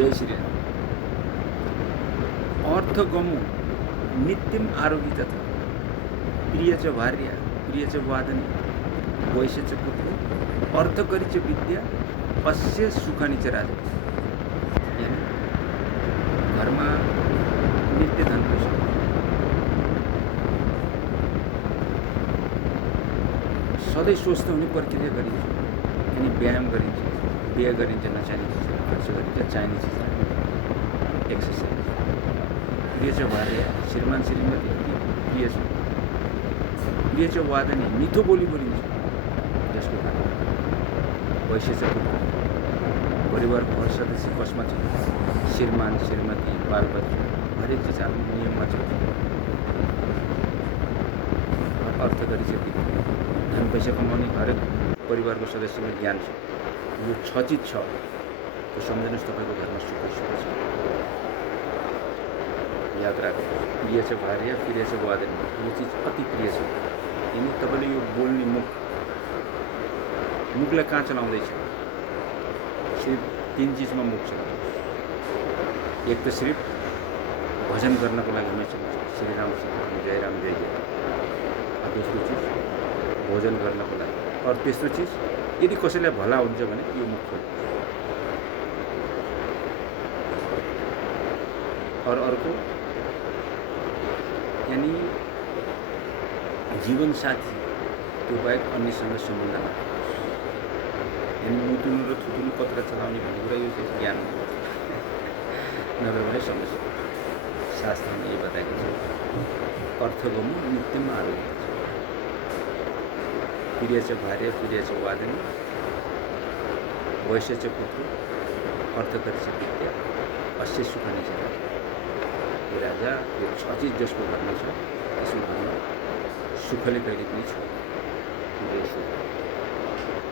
जय श्रीराम। अर्थगमो नित्यम आरोगी तथा प्रिय च भार्या प्रिय च वादनी वैश्य च पुत्र अर्थकरी च विद्या अस्य सुखानी च राजा। यानी घरमा नित्य धन पैसा सधैँ स्वस्थ हुने प्रक्रिया गरिन्छ। अनि व्यायाम गरिन्छ, व्यय गरिन्छ, नचाहिने चिजहरू खर्च गरिन्छ, चाहिने चिजहरू एक्सर्साइज। प्रिय छ भार्या श्रीमान श्रीमती प्रिय छ, प्रिय छ वादनी मिठो बोली बोलिन्छ जसको कारण। वैश्य छ पुत्र परिवारको हर सदस्य कसमा छ, श्रीमान श्रीमती बालबच्चा हरेक चिज आफ्नो नियममा चल्छ। अर्थ गरी चाहिँ धन पैसा कमाउने हरेक परिवारको सदस्यमा ज्ञान छ। यो 6 चिज छ त्यो सम्झनुहोस्, तपाईँको घरमा सुख छ। याद राख्नु, प्रिय छ भार्या प्रिय छ वादनी, यो चिज अति प्रिय छ। यदि तपाईँले यो बोल्ने मुखलाई कहाँ चलाउँदैछ, सिर्फ 3 चिजमा मुख चलाउँछ। एक त सिर्फ भजन गर्नको लागि नै चलाउँछ, श्रीराम श्रीराम जय राम जय जय। दोस्रो चिज भोजन गर्नको लागि, और तेस्रो चिज यदि कसैलाई भला हुन्छ भने यो मुख खोल्छ। और अर्को यानी जीवन साथी त्यो बाहेक अन्यसँग सम्बन्ध राख्नुहोस्। यानी मुतुनु र थुतुनु पत्र चलाउने भन्ने कुरा यो चाहिँ ज्ञान हो, नभए भने समस्या। शास्त्रमा यही बताएको छ, अर्थगमो नित्यम आरोग्य। प्रिय छ भार्या प्रिय छ वादनी वैश्य च पुत्र अर्थकरी च विद्या अस्य सुखानी च राजा। यो राजा यो 6 चिज जसको घरमा छ त्यसको घरमा सुखले कहिले पनि छ।